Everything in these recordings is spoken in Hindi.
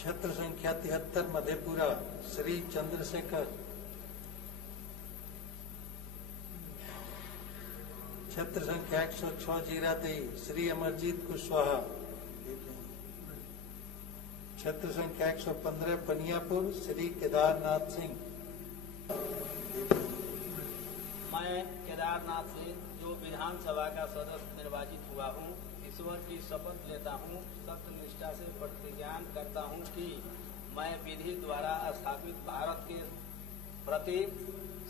क्षेत्र संख्या 73 मधेपुरा श्री चंद्रशेखर। क्षेत्र संख्या 106 जीरादेई श्री अमरजीत कुशवाहा। क्षेत्र संख्या 115 बनियापुर श्री केदारनाथ सिंह। मैं केदारनाथ सिंह जो विधानसभा का सदस्य निर्वाचित हुआ हूँ, ईश्वर की शपथ लेता हूँ, सत्यनिष्ठा से प्रतिज्ञान करता हूँ कि मैं विधि द्वारा स्थापित भारत के प्रति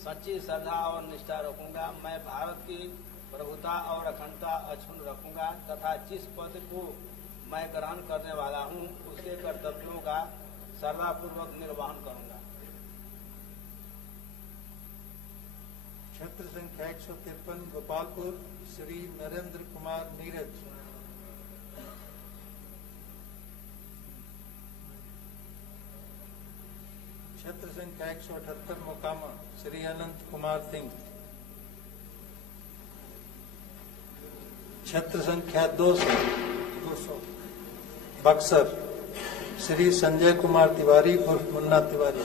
सच्ची श्रद्धा और निष्ठा रखूंगा। मैं भारत की प्रभुता और अखंडता अक्षुण्ण रखूंगा तथा जिस पद को मैं ग्रहण करने वाला हूँ उसके कर्तव्यों का श्रद्धापूर्वक निर्वहन करूंगा। क्षेत्र संख्या 153 गोपालपुर श्री नरेंद्र कुमार नीरज। क्षेत्र संख्या 178 मोकामा श्री अनंत कुमार सिंह। क्षेत्र संख्या 200 बक्सर श्री संजय कुमार तिवारी उर्फ मुन्ना तिवारी।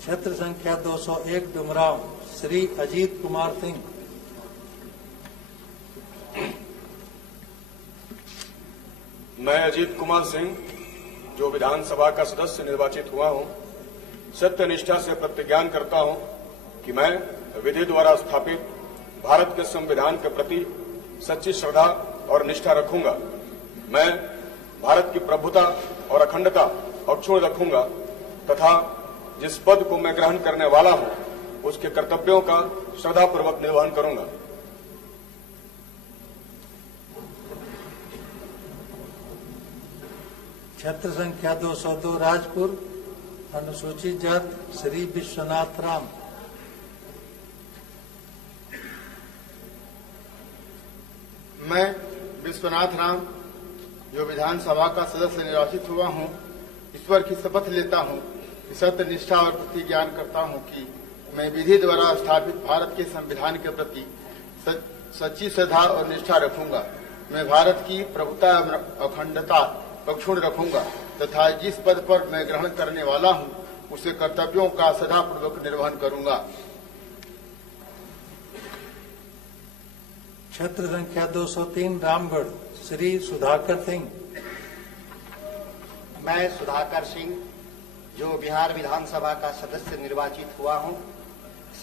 क्षेत्र संख्या 201 डुमराव श्री अजीत कुमार सिंह। मैं अजीत कुमार सिंह जो विधानसभा का सदस्य निर्वाचित हुआ हूं, सत्यनिष्ठा से प्रतिज्ञान करता हूं कि मैं विधि द्वारा स्थापित भारत के संविधान के प्रति सच्ची श्रद्धा और निष्ठा रखूंगा। मैं भारत की प्रभुता और अखंडता अक्षुण्ण रखूंगा तथा जिस पद को मैं ग्रहण करने वाला हूं उसके कर्तव्यों का श्रद्धापूर्वक निर्वहन करूंगा। क्षेत्र संख्या 202 राजपुर अनुसूचित जाति श्री विश्वनाथ राम। मैं विश्वनाथ राम जो विधानसभा का सदस्य निर्वाचित हुआ हूं, ईश्वर की शपथ लेता हूं कि सत्यनिष्ठा और प्रतिज्ञान करता हूं कि मैं विधि द्वारा स्थापित भारत के संविधान के प्रति सच्ची श्रद्धा और निष्ठा रखूंगा। मैं भारत की प्रभुता और अखंडता अक्षुण्ण रखूंगा तथा जिस पद पर मैं ग्रहण करने वाला हूं उसके कर्तव्यों का श्रद्धापूर्वक निर्वहन करूंगा। क्षेत्र संख्या 203 रामगढ़ श्री सुधाकर सिंह। मैं सुधाकर सिंह जो बिहार विधानसभा का सदस्य निर्वाचित हुआ हूं,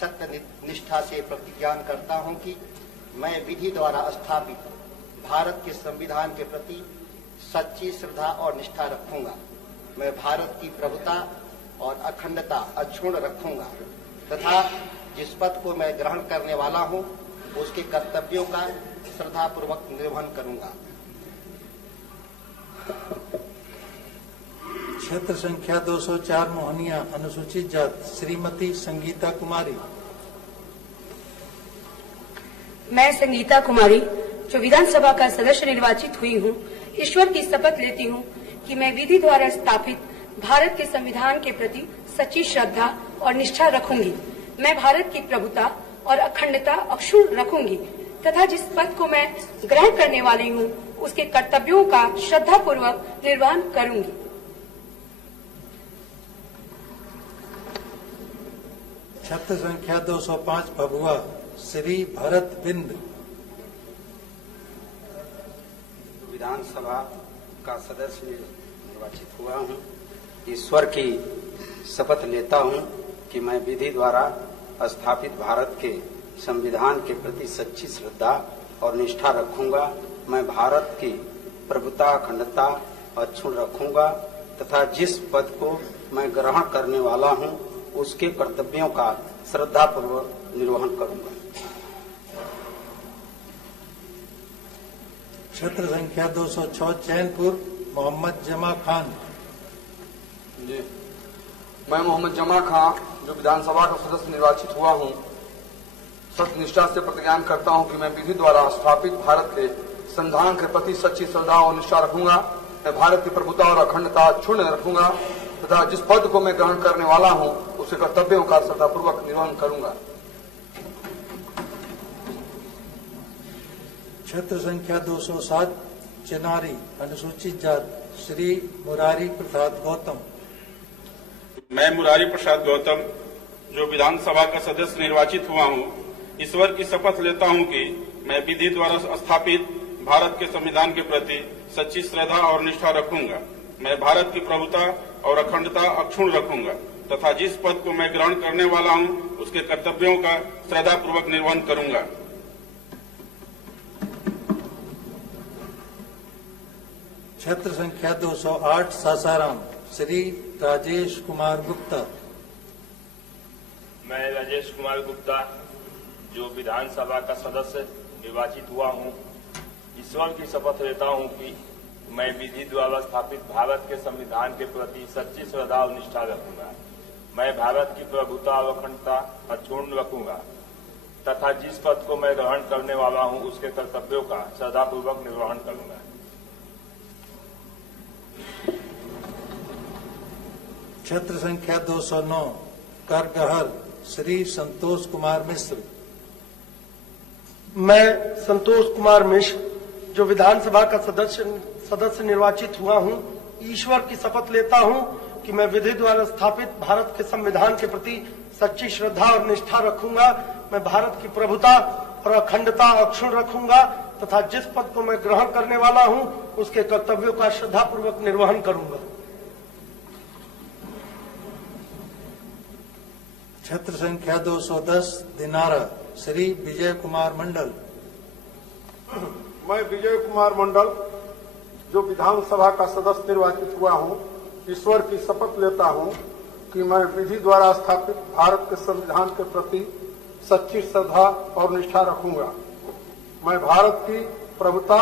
सत्य निष्ठा से प्रतिज्ञान करता हूं कि मैं विधि द्वारा स्थापित भारत के संविधान के प्रति सच्ची श्रद्धा और निष्ठा रखूंगा। मैं भारत की प्रभुता और अखंडता अक्षुण्ण रखूंगा तथा जिस पद को मैं ग्रहण करने वाला हूं उसके कर्तव्यों का श्रद्धापूर्वक निर्वहन करूंगा। क्षेत्र संख्या 204 मोहनिया अनुसूचित जाति श्रीमती संगीता कुमारी। मैं संगीता कुमारी जो विधानसभा का सदस्य निर्वाचित हुई हूँ, ईश्वर की शपथ लेती हूँ कि मैं विधि द्वारा स्थापित भारत के संविधान के प्रति सच्ची श्रद्धा और निष्ठा रखूंगी। मैं भारत की प्रभुता और अखंडता अक्षुण्ण रखूंगी तथा जिस पद को मैं ग्रहण करने वाली हूँ उसके कर्तव्यों का श्रद्धापूर्वक निर्वहन करूंगी। क्षेत्र संख्या 205 भभुआ श्री भरत बिंद। विधानसभा का सदस्य निर्वाचित हुआ हूँ, ईश्वर की शपथ लेता हूँ कि मैं विधि द्वारा स्थापित भारत के संविधान के प्रति सच्ची श्रद्धा और निष्ठा रखूंगा। मैं भारत की प्रभुता अखंडता अक्षुण्ण रखूंगा तथा जिस पद को मैं ग्रहण करने वाला हूँ उसके कर्तव्यों का श्रद्धापूर्वक निर्वहन करूंगा। क्षेत्र संख्या 206 चैनपुर मोहम्मद जमा खान। जी, मैं मोहम्मद जमा खान जो विधानसभा का सदस्य निर्वाचित हुआ हूं, सत्यनिष्ठा से प्रतिज्ञान करता हूं कि मैं विधि द्वारा स्थापित भारत के संविधान के प्रति सच्ची श्रद्धा और निष्ठा रखूंगा। मैं भारत की प्रभुता और अखंडता अक्षुण्ण रखूंगा तथा जिस पद को मैं ग्रहण करने वाला हूं उसके कर्तव्यों का श्रद्धापूर्वक निर्वहन करूंगा। क्षेत्र संख्या 207 चिनारी अनुसूचित जाति श्री मुरारी प्रसाद गौतम। मैं मुरारी प्रसाद गौतम जो विधानसभा का सदस्य निर्वाचित हुआ हूं, ईश्वर की शपथ लेता हूं कि मैं विधि द्वारा स्थापित भारत के संविधान के प्रति सच्ची श्रद्धा और निष्ठा रखूंगा। मैं भारत की प्रभुता और अखंडता अक्षुण्ण रखूंगा तथा जिस पद को मैं ग्रहण करने वाला हूं उसके कर्तव्यों का श्रद्धापूर्वक निर्वहन करूंगा। क्षेत्र संख्या 208 सासाराम श्री राजेश कुमार गुप्ता। मैं राजेश कुमार गुप्ता जो विधानसभा का सदस्य निर्वाचित हुआ हूं, ईश्वर की शपथ लेता हूं कि मैं विधि द्वारा स्थापित भारत के संविधान के प्रति सच्ची श्रद्धा और निष्ठा रखूंगा। मैं भारत की प्रभुता और अखंडता अक्षुण्ण रखूंगा तथा जिस पद को मैं ग्रहण करने वाला हूं उसके कर्तव्यों का श्रद्धापूर्वक निर्वहन करूंगा। क्षेत्र संख्या 209 करगहर श्री संतोष कुमार मिश्र। मैं संतोष कुमार मिश्र जो विधानसभा का सदस्य निर्वाचित हुआ हूं, ईश्वर की शपथ लेता हूं कि मैं विधि द्वारा स्थापित भारत के संविधान के प्रति सच्ची श्रद्धा और निष्ठा रखूंगा। मैं भारत की प्रभुता और अखंडता अक्षुण्ण रखूंगा तथा जिस पद को मैं ग्रहण करने वाला हूं उसके कर्तव्यों का श्रद्धापूर्वक निर्वहन करूंगा। क्षेत्र संख्या 210 दिनारा श्री विजय कुमार मंडल। मैं विजय कुमार मंडल जो विधानसभा का सदस्य निर्वाचित हुआ हूं, ईश्वर की शपथ लेता हूं कि मैं विधि द्वारा स्थापित भारत के संविधान के प्रति सच्ची श्रद्धा और निष्ठा रखूंगा। मैं भारत की प्रभुता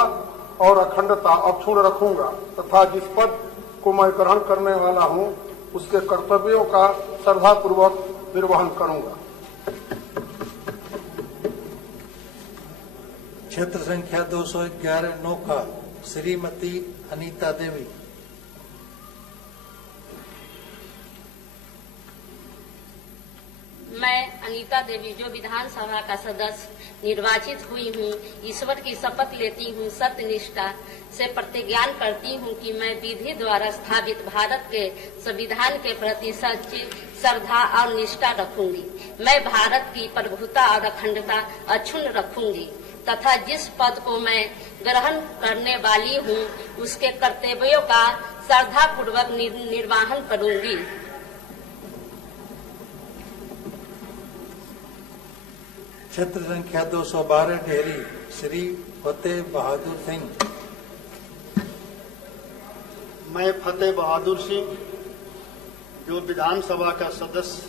और अखंडता अक्षुण्ण रखूंगा तथा जिस पद को मैं ग्रहण करने वाला हूं उसके कर्तव्यों का श्रद्धापूर्वक निर्वहन करूंगा। क्षेत्र संख्या 211 नोखा श्रीमती अनीता देवी। मैं अनीता देवी जो विधानसभा का सदस्य निर्वाचित हुई हूँ, ईश्वर की शपथ लेती हूँ, सत्यनिष्ठा से प्रतिज्ञान करती हूँ कि मैं विधि द्वारा स्थापित भारत के संविधान के प्रति सच्ची श्रद्धा और निष्ठा रखूंगी। मैं भारत की प्रभुता और अखंडता अक्षुण्ण रखूंगी तथा जिस पद को मैं ग्रहण करने वाली हूँ उसके कर्तव्यों का श्रद्धापूर्वक निर्वहन करूंगी। क्षेत्र संख्या 212 डेहरी श्री फतेह बहादुर सिंह। मैं फतेह बहादुर सिंह जो विधानसभा का सदस्य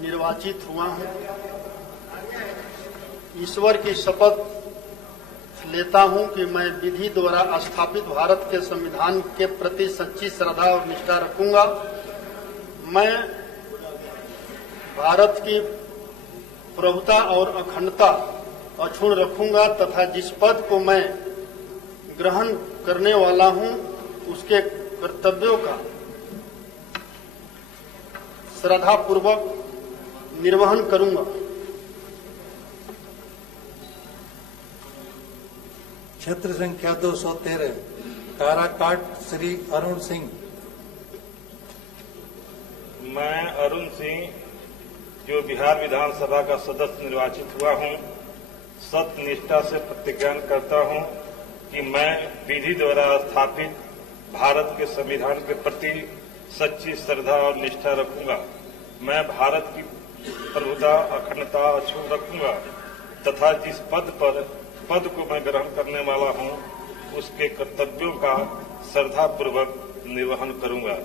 निर्वाचित हुआ हूं, ईश्वर की शपथ लेता हूं कि मैं विधि द्वारा स्थापित भारत के संविधान के प्रति सच्ची श्रद्धा और निष्ठा रखूंगा। मैं भारत की प्रभुता और अखंडता अक्षुण्ण रखूंगा तथा जिस पद को मैं ग्रहण करने वाला हूं उसके कर्तव्यों का श्रद्धापूर्वक निर्वहन करूंगा। क्षेत्र संख्या 213 काराकाट श्री अरुण सिंह। मैं अरुण सिंह जो बिहार विधानसभा का सदस्य निर्वाचित हुआ हूं, सत्यनिष्ठा से प्रतिज्ञान करता हूं कि मैं विधि द्वारा स्थापित भारत के संविधान के प्रति सच्ची श्रद्धा और निष्ठा रखूंगा। मैं भारत की प्रभुता अखंडता अक्षुण्ण रखूंगा तथा जिस पद को मैं ग्रहण करने वाला हूं उसके कर्तव्यों का श्रद्धापूर्वक निर्वहन करूंगा।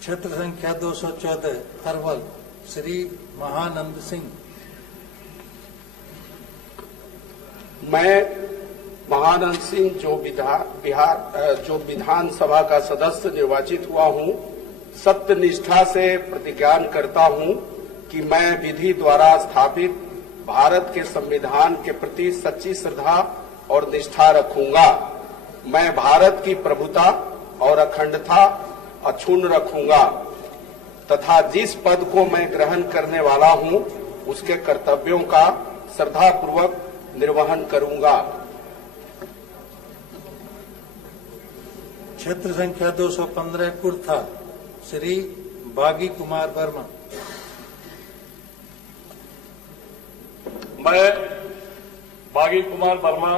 क्षेत्र संख्या 214 अरवल श्री महानंद सिंह। मैं महानंद सिंह जो विधानसभा का सदस्य निर्वाचित हुआ हूं, सत्यनिष्ठा से प्रतिज्ञान करता हूं कि मैं विधि द्वारा स्थापित भारत के संविधान के प्रति सच्ची श्रद्धा और निष्ठा रखूंगा। मैं भारत की प्रभुता और अखंडता अक्षुण्ण रखूंगा तथा जिस पद को मैं ग्रहण करने वाला हूं उसके कर्तव्यों का श्रद्धापूर्वक निर्वहन करूंगा। क्षेत्र संख्या 215 कुर्था श्री बागी कुमार वर्मा। मैं बागी कुमार वर्मा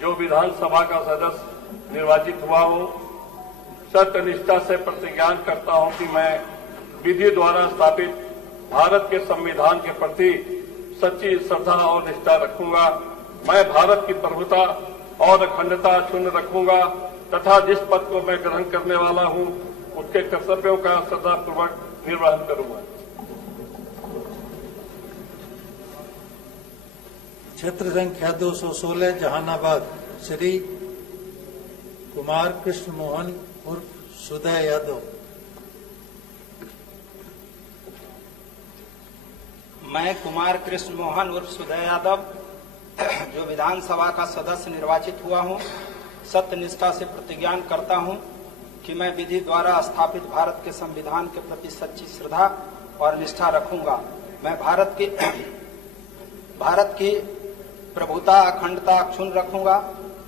जो विधानसभा का सदस्य निर्वाचित हुआ हूं, सत्यनिष्ठा से प्रतिज्ञान करता हूं कि मैं विधि द्वारा स्थापित भारत के संविधान के प्रति सच्ची श्रद्धा और निष्ठा रखूंगा। मैं भारत की प्रभुता और अखंडता अक्षुण्ण रखूंगा तथा जिस पद को मैं ग्रहण करने वाला हूं उसके कर्तव्यों का श्रद्धापूर्वक निर्वहन करूंगा। क्षेत्र संख्या 216 जहानाबाद श्री कुमार कृष्ण मोहन उर्फ सुदय यादव। मैं कुमार कृष्ण मोहन उर्फ सुदय यादव जो विधानसभा का सदस्य निर्वाचित हुआ हूं, सत्यनिष्ठा से प्रतिज्ञान करता हूं कि मैं विधि द्वारा स्थापित भारत के संविधान के प्रति सच्ची श्रद्धा और निष्ठा रखूंगा। मैं भारत की प्रभुता अखंडता अक्षुण्ण रखूंगा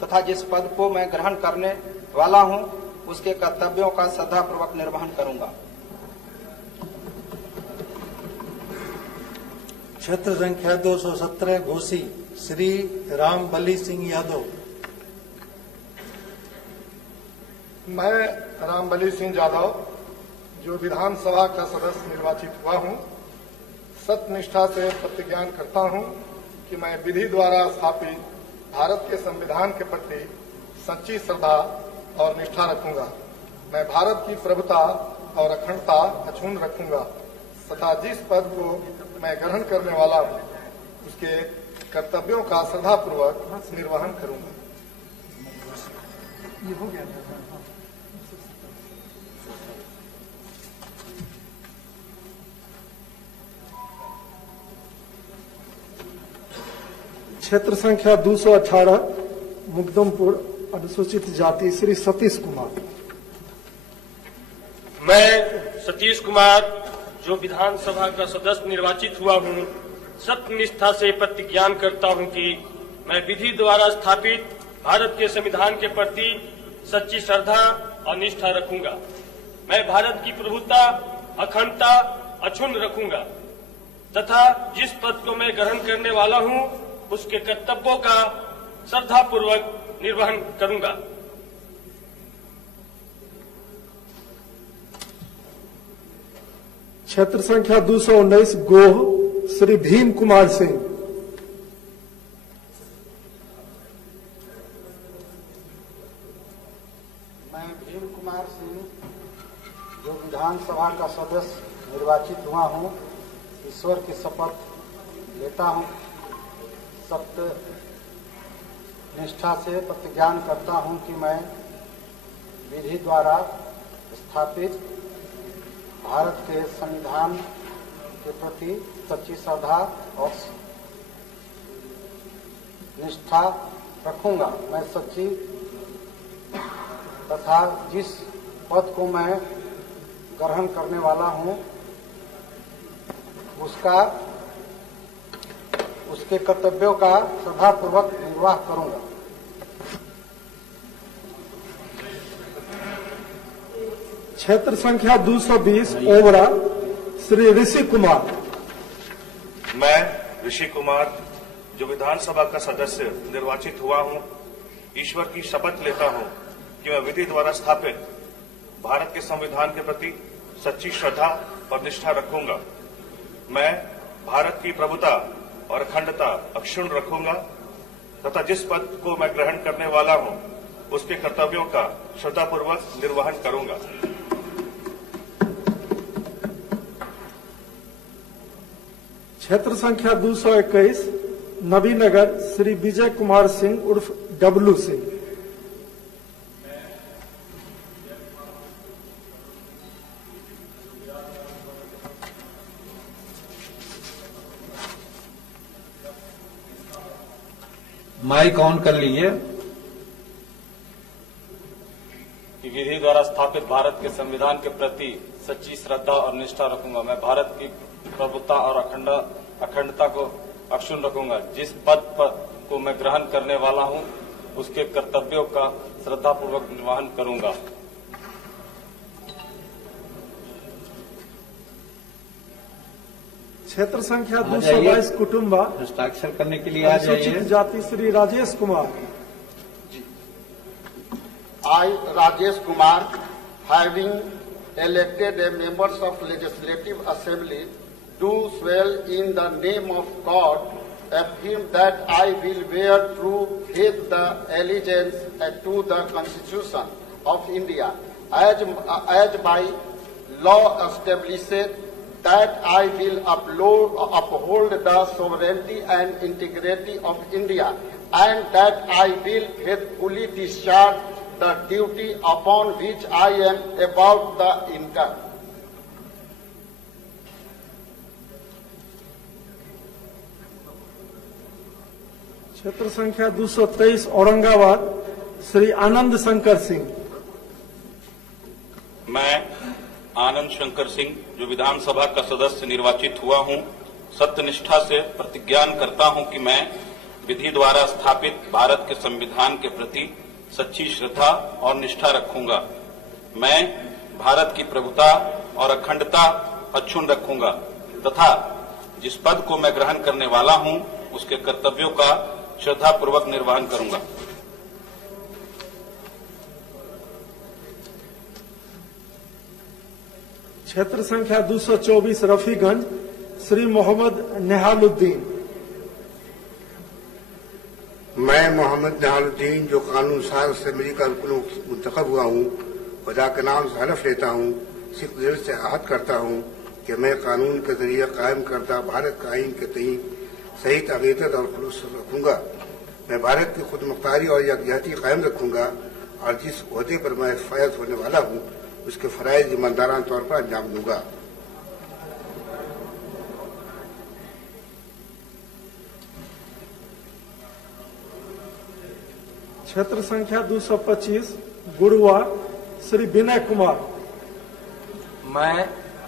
तथा जिस पद को मैं ग्रहण करने वाला हूं उसके कर्तव्यों का श्रद्धापूर्वक निर्वहन करूंगा। क्षेत्र संख्या 217 घोसी श्री राम बली सिंह यादव। मैं रामबली सिंह यादव जो विधानसभा का सदस्य निर्वाचित हुआ हूं, सत्यनिष्ठा से प्रतिज्ञान करता हूं कि मैं विधि द्वारा स्थापित भारत के संविधान के प्रति सच्ची श्रद्धा और निष्ठा रखूंगा। मैं भारत की प्रभुता और अखंडता अक्षुण्ण रखूंगा तथा जिस पद को मैं ग्रहण करने वाला हूं उसके कर्तव्यों का श्रद्धापूर्वक निर्वहन करूंगा। ये हो गया। क्षेत्र संख्या 218 मुकदमपुर अनुसूचित जाति श्री सतीश कुमार। मैं सतीश कुमार जो विधानसभा का सदस्य निर्वाचित हुआ हूं, सत्यनिष्ठा से प्रतिज्ञान करता हूं कि मैं विधि द्वारा स्थापित भारत के संविधान के प्रति सच्ची श्रद्धा और निष्ठा रखूंगा। मैं भारत की प्रभुता अखंडता अक्षुण्ण रखूंगा तथा जिस पद को मैं ग्रहण करने वाला हूं उसके कर्तव्यों का श्रद्धापूर्वक निर्वहन करूंगा। क्षेत्र संख्या 219 गोह श्री भीम कुमार सिंह। मैं भीम कुमार सिंह जो विधानसभा का सदस्य निर्वाचित हुआ हूं, ईश्वर की शपथ लेता हूं, सत्य निष्ठा से प्रतिज्ञान करता हूं कि मैं विधि द्वारा स्थापित भारत के संविधान के प्रति सच्ची श्रद्धा और निष्ठा रखूंगा। मैं सच्ची तथा जिस पद को मैं ग्रहण करने वाला हूं उसके कर्तव्यों का श्रद्धापूर्वक निर्वाह करूंगा। क्षेत्र संख्या 220 ओवरा श्री ऋषि कुमार। मैं ऋषि कुमार जो विधानसभा का सदस्य निर्वाचित हुआ हूं, ईश्वर की शपथ लेता हूं कि मैं विधि द्वारा स्थापित भारत के संविधान के प्रति सच्ची श्रद्धा और निष्ठा रखूंगा। मैं भारत की प्रभुता और अखंडता अक्षुण्ण रखूंगा तथा जिस पद को मैं ग्रहण करने वाला हूं उसके कर्तव्यों का श्रद्धापूर्वक निर्वहन करूंगा। क्षेत्र संख्या 221 नबीनगर श्री विजय कुमार सिंह उर्फ डब्लू सिंह। माइक ऑन कर लीजिए। विधि द्वारा स्थापित भारत के संविधान के प्रति सच्ची श्रद्धा और निष्ठा रखूंगा। मैं भारत की प्रभुता और अखंडता को अक्षुण्ण रखूंगा। जिस पद को मैं ग्रहण करने वाला हूं, उसके कर्तव्यों का श्रद्धापूर्वक निर्वहन करूंगा। क्षेत्र संख्या 222 कुटुम्बा हस्ताक्षर करने के लिए आ अनुसूचित जाइए। जाति Shri Rajesh Kumar. I, Rajesh Kumar, having elected a members of Legislative Assembly, do swear in the name of God, affirm that I will bear true faith the allegiance to the Constitution of India, as by law established, that I will uphold the sovereignty and integrity of India, and that I will faithfully discharge the duty upon which I am about to enter. क्षेत्र संख्या 223 औरंगाबाद श्री आनंद शंकर सिंह। मैं आनंद शंकर सिंह, जो विधानसभा का सदस्य निर्वाचित हुआ हूं, सत्यनिष्ठा से प्रतिज्ञान करता हूं कि मैं विधि द्वारा स्थापित भारत के संविधान के प्रति सच्ची श्रद्धा और निष्ठा रखूंगा। मैं भारत की प्रभुता और अखंडता अक्षुण्ण रखूंगा तथा जिस पद को मैं ग्रहण करने वाला हूं, उसके कर्तव्यों का श्रद्धापूर्वक निर्वहन करूंगा। क्षेत्र संख्या 224 रफीगंज श्री मोहम्मद निहालुद्दीन। मैं मोहम्मद निहालुद्दीन, जो कानून साज असेंबली का रुकन मुंतखब हुआ हूँ, खुदा के नाम से हलफ लेता हूँ, सिख दिल से आहद करता हूँ कि मैं कानून के जरिए कायम करता भारत का आईन के तहत सही अक़ीदत और खुलूस रखूंगा। मैं भारत की खुद मुख्तारी और यकजहती कायम रखूंगा और जिस ओहदे पर मैं फायज होने वाला हूँ, उसके फराइज ईमानदाराना तौर पर अंजाम दूंगा। क्षेत्र संख्या 225 गुरुआ श्री विनय कुमार। मैं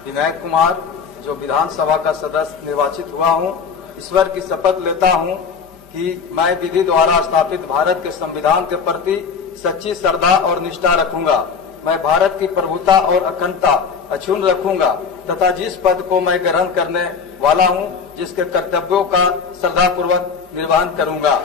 विनय कुमार, जो विधानसभा का सदस्य निर्वाचित हुआ हूं, ईश्वर की शपथ लेता हूं कि मैं विधि द्वारा स्थापित भारत के संविधान के प्रति सच्ची श्रद्धा और निष्ठा रखूंगा। मैं भारत की प्रभुता और अखंडता अक्षुण्ण रखूंगा तथा जिस पद को मैं ग्रहण करने वाला हूं, जिसके कर्तव्यों का श्रद्धापूर्वक निर्वहन करूंगा।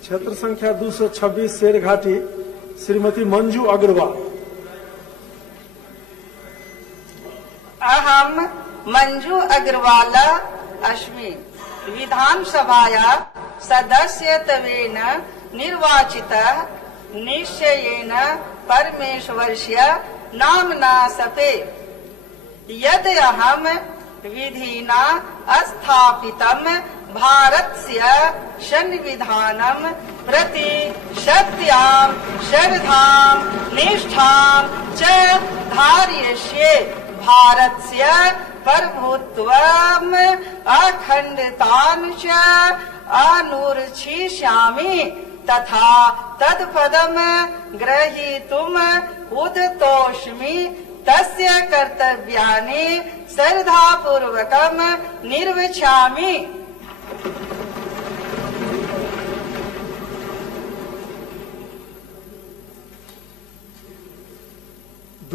क्षेत्र संख्या 226 शेरघाटी श्रीमती मंजू अग्रवाल। अहम मंजू अग्रवाल अस्मि, विधानसभाया सदस्यत्वेन निर्वाचितः निश्चयेन परमेश्वरस्य नाम्ना सपे यद् अहं विधिना स्थापितं भारतस्य संविधानं प्रति सत्यां श्रद्धां निष्ठां च धारयिष्ये। भारतस्य प्रभुत्वम् अखण्डतां च अनुरक्षिष्यामि तथा तत्पदं ग्रहीतुम् उद्यतोऽस्मि। तस्य कर्तव्यानि श्रद्धापूर्वकं निर्वक्ष्यामि।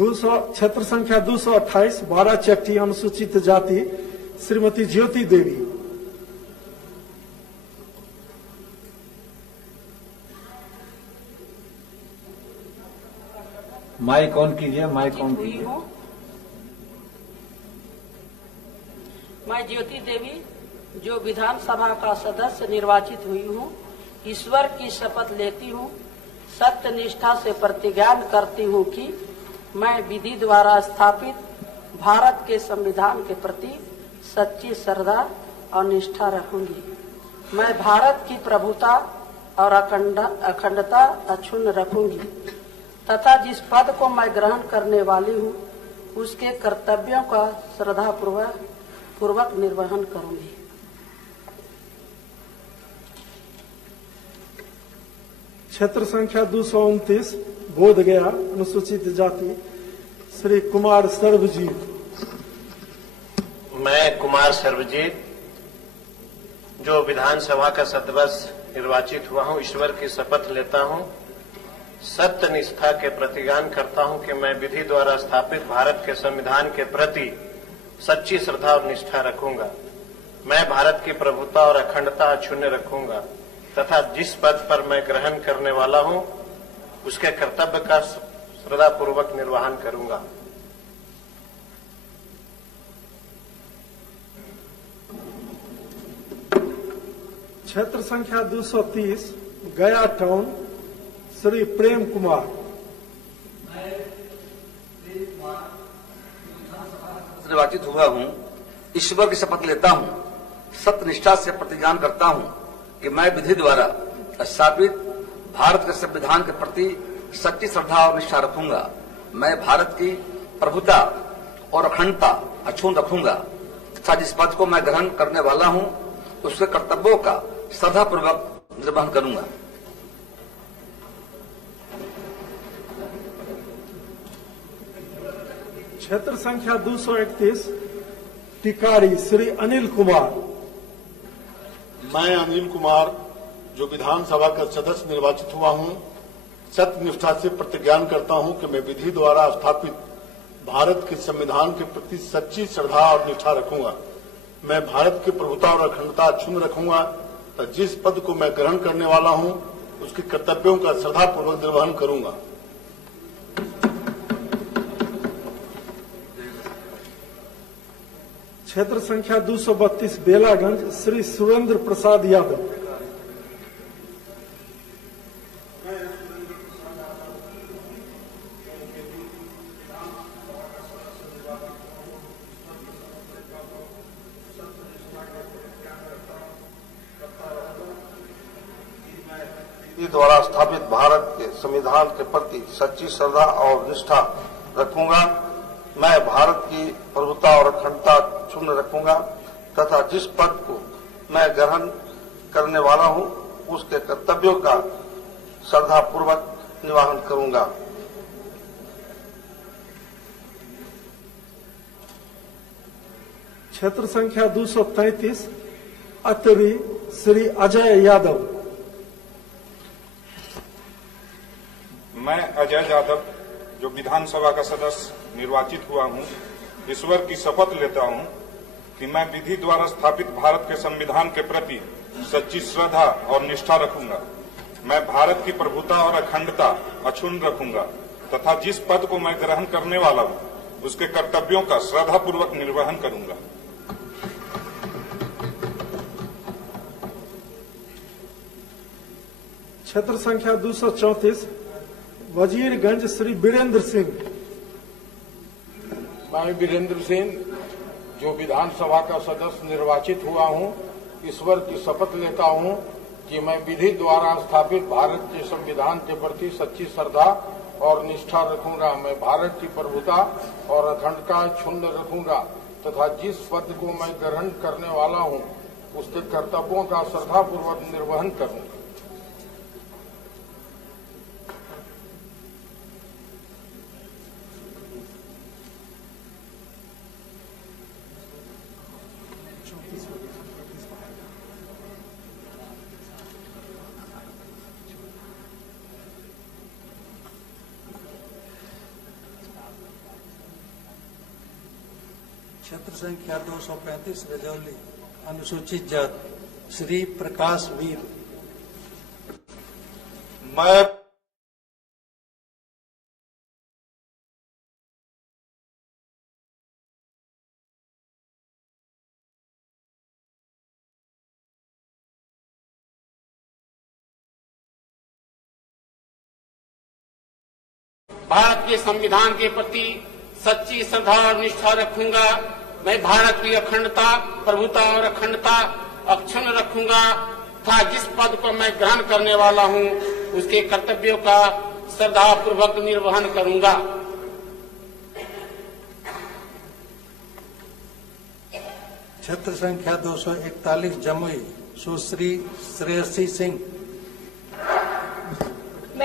क्षेत्र संख्या 228 बारा चट्टी अनुसूचित जाति श्रीमती ज्योति देवी। माइक ऑन कीजिए, माइक ऑन कीजिए। मैं ज्योति देवी, जो विधानसभा का सदस्य निर्वाचित हुई हूँ, ईश्वर की शपथ लेती हूँ, सत्य निष्ठा से प्रतिज्ञान करती हूँ कि मैं विधि द्वारा स्थापित भारत के संविधान के प्रति सच्ची श्रद्धा और निष्ठा रखूंगी। मैं भारत की प्रभुता और अखंडता अक्षुण्ण रखूंगी तथा जिस पद को मैं ग्रहण करने वाली हूँ, उसके कर्तव्यों का श्रद्धापूर्वक निर्वहन करूंगी। क्षेत्र संख्या 229 बोध गया, अनुसूचित जाति, श्री कुमार सर्वजीत। मैं कुमार सर्वजीत जो विधानसभा का सदस्य निर्वाचित हुआ हूं, ईश्वर की शपथ लेता हूं, सत्य निष्ठा के प्रतिज्ञान करता हूं कि मैं विधि द्वारा स्थापित भारत के संविधान के प्रति सच्ची श्रद्धा और निष्ठा रखूंगा। मैं भारत की प्रभुता और अखंडता अक्षुण्ण रखूंगा तथा जिस पद पर मैं ग्रहण करने वाला हूं उसके कर्तव्य का श्रद्धापूर्वक निर्वहन करूंगा। क्षेत्र संख्या 230 गया टाउन, श्री प्रेम कुमार। निर्वाचित हुआ हूं, ईश्वर की शपथ लेता हूं, सत्य निष्ठा से प्रतिज्ञान करता हूं कि मैं विधि द्वारा स्थापित भारत के संविधान के प्रति सच्ची श्रद्धा और निष्ठा रखूंगा। मैं भारत की प्रभुता और अखंडता अक्षुण्ण रखूंगा तथा जिस पद को मैं ग्रहण करने वाला हूं उसके कर्तव्यों का श्रद्धापूर्वक निर्वहन करूंगा। क्षेत्र संख्या 231 टिकारी, श्री अनिल कुमार। मैं अनिल कुमार जो विधानसभा का सदस्य निर्वाचित हुआ हूं, सत्य निष्ठा से प्रतिज्ञान करता हूं कि मैं विधि द्वारा स्थापित भारत के संविधान के प्रति सच्ची श्रद्धा और निष्ठा रखूंगा। मैं भारत की प्रभुता और अखंडता अक्षुण्ण रखूंगा तो जिस पद को मैं ग्रहण करने वाला हूं उसके कर्तव्यों का श्रद्धापूर्वक निर्वहन करूंगा। क्षेत्र संख्या 232 बेलागंज, श्री सुरेंद्र प्रसाद यादव। द्वारा स्थापित भारत के संविधान के प्रति सच्ची श्रद्धा और निष्ठा रखूंगा। मैं भारत की प्रभुता और अखंडता अक्षुण्ण रखूंगा तथा जिस पद को मैं ग्रहण करने वाला हूं उसके कर्तव्यों का श्रद्धापूर्वक निर्वहन करूंगा। क्षेत्र संख्या 233 अतरी, श्री अजय यादव। मैं अजय यादव जो विधानसभा का सदस्य निर्वाचित हुआ हूं, ईश्वर की शपथ लेता हूं कि मैं विधि द्वारा स्थापित भारत के संविधान के प्रति सच्ची श्रद्धा और निष्ठा रखूंगा। मैं भारत की प्रभुता और अखंडता अक्षुण्ण रखूंगा तथा जिस पद को मैं ग्रहण करने वाला हूं उसके कर्तव्यों का श्रद्धापूर्वक निर्वहन करूंगा। क्षेत्र संख्या 234 वजीरगंज, श्री वीरेंद्र सिंह। मैं वीरेंद्र सिंह जो विधानसभा का सदस्य निर्वाचित हुआ हूं, ईश्वर की शपथ लेता हूं कि मैं विधि द्वारा स्थापित भारत के संविधान के प्रति सच्ची श्रद्धा और निष्ठा रखूंगा। मैं भारत की प्रभुता और अखंडता अक्षुण्ण रखूंगा तथा जिस पद को मैं ग्रहण करने वाला हूं उसके कर्तव्यों का श्रद्धापूर्वक निर्वहन करूंगा। क्षेत्र संख्या 235 रजौली, अनुसूचित जाति, श्री प्रकाश वीर। मैं भारत के संविधान के प्रति सच्ची श्रद्धा और निष्ठा रखूंगा। मैं भारत की अखंडता, प्रभुता और अखंडता अक्षुण्ण रखूंगा तथा जिस पद को मैं ग्रहण करने वाला हूं उसके कर्तव्यों का श्रद्धापूर्वक निर्वहन करूंगा। क्षेत्र संख्या 241 जमुई, सुश्री श्रेयसी सिंह।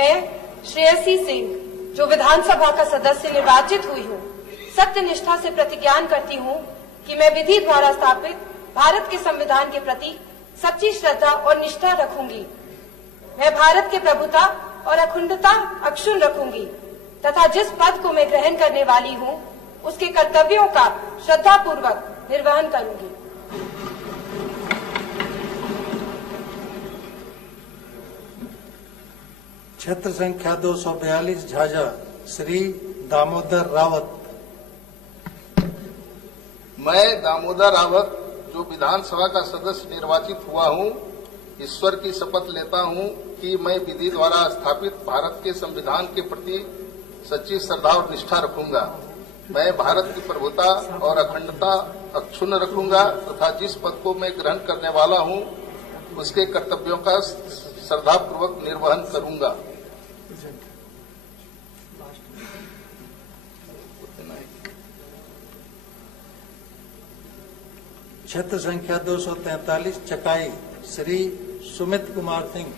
मैं श्रेयसी सिंह जो विधानसभा का सदस्य निर्वाचित हुई हूँ, सत्य निष्ठा से प्रतिज्ञान करती हूँ कि मैं विधि द्वारा स्थापित भारत के संविधान के प्रति सच्ची श्रद्धा और निष्ठा रखूंगी। मैं भारत के प्रभुता और अखंडता अक्षुण्ण रखूंगी तथा जिस पद को मैं ग्रहण करने वाली हूँ उसके कर्तव्यों का श्रद्धापूर्वक निर्वहन करूंगी। क्षेत्र संख्या 242 झाझा श्री दामोदर रावत। मैं दामोदर रावत जो विधानसभा का सदस्य निर्वाचित हुआ हूँ, ईश्वर की शपथ लेता हूँ कि मैं विधि द्वारा स्थापित भारत के संविधान के प्रति सच्ची श्रद्धा और निष्ठा रखूंगा। मैं भारत की प्रभुता और अखंडता अक्षुण्ण रखूंगा तथा जिस पद को मैं ग्रहण करने वाला हूँ उसके कर्तव्यों का श्रद्धापूर्वक निर्वहन करूंगा। क्षेत्र संख्या 243 चकाई श्री सुमित कुमार सिंह।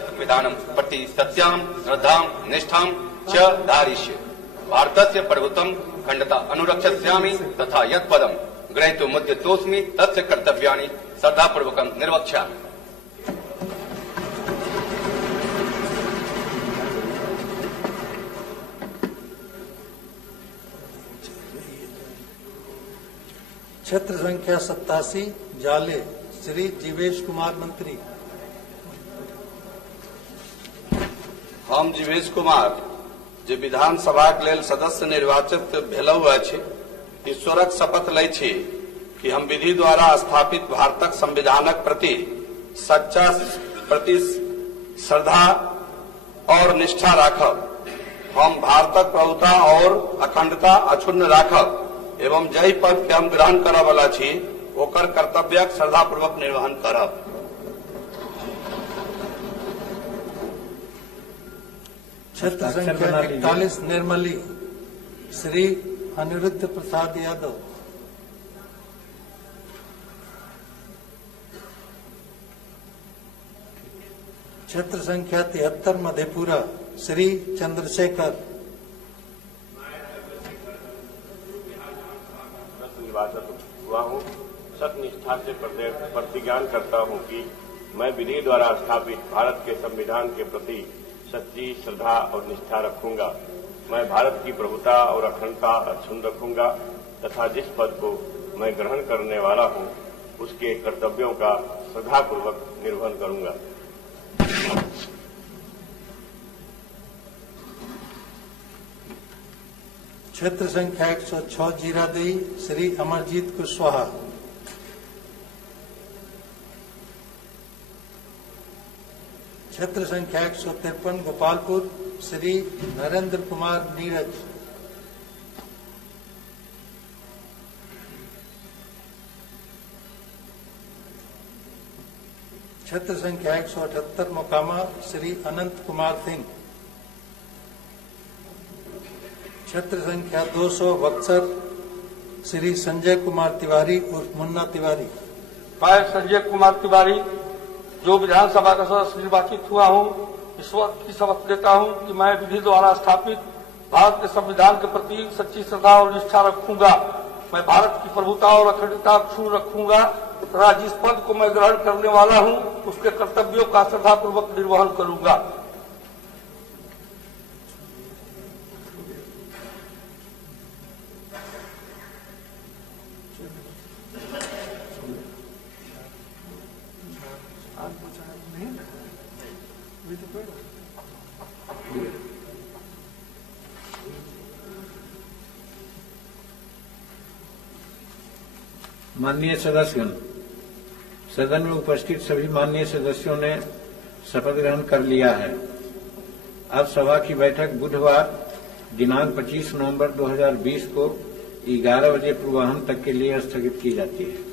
संविधानं प्रति सत्यां श्रद्धां निष्ठां च धारयिष्ये। भारतस्य प्रभुत्वं अखंडता अनुरक्षस्यामि तथा यत्पदं ग्रहीतुमुद्यतोऽस्मि तस्य कर्तव्यानि श्रद्धापूर्वकं निर्वक्ष्यामि। क्षेत्र संख्या 87 जाले श्री जीवेश कुमार मंत्री। हम जीवेश कुमार जे विधानसभा के लेल सदस्य निर्वाचित भेलहुँ अछि, ईश्वरक शपथ लै छी कि हम विधि द्वारा स्थापित भारतक संविधानक प्रति श्रद्धा और निष्ठा राखब। हम भारतक प्रभुता और अखंडता अक्षुण्ण राखब एवं जाहि पद के हम ग्रहण करय वाला छी ओकर कर्तव्यक श्रद्धापूर्वक निर्वहन करब। क्षेत्र संख्या 41 निर्मली श्री अनिरुद्ध प्रसाद यादव। क्षेत्र संख्या 73 मधेपुरा श्री चंद्रशेखर। निर्वाचित हुआ हूँ, सत्निष्ठा से प्रतिज्ञान करता हूँ कि मैं विधि द्वारा स्थापित भारत के संविधान के प्रति सच्ची श्रद्धा और निष्ठा रखूंगा। मैं भारत की प्रभुता और अखंडता अक्षुण्ण रखूंगा तथा जिस पद को मैं ग्रहण करने वाला हूं उसके कर्तव्यों का श्रद्धापूर्वक निर्वहन करूंगा। क्षेत्र संख्या 106 जीरादेई श्री अमरजीत कुशवाहा। क्षेत्र संख्या 153 गोपालपुर श्री नरेंद्र कुमार नीरज। क्षेत्र संख्या 178 मोकामा श्री अनंत कुमार सिंह। क्षेत्र संख्या 200 बक्सर श्री संजय कुमार तिवारी उर्फ मुन्ना तिवारी। मैं संजय कुमार तिवारी जो विधानसभा का सदस्य निर्वाचित हुआ हूँ, ईश्वर की शपथ लेता हूँ कि मैं विधि द्वारा स्थापित भारत के संविधान के प्रति सच्ची श्रद्धा और निष्ठा रखूंगा। मैं भारत की प्रभुता और अखंडता अक्षुण्ण रखूंगा तथा जिस पद को मैं ग्रहण करने वाला हूँ उसके कर्तव्यों का श्रद्धापूर्वक निर्वहन करूंगा। माननीय सदस्यगण, सदन में उपस्थित सभी माननीय सदस्यों ने शपथ ग्रहण कर लिया है। अब सभा की बैठक बुधवार दिनांक 25 नवंबर 2020 को 11 बजे पूर्वाह्न तक के लिए स्थगित की जाती है।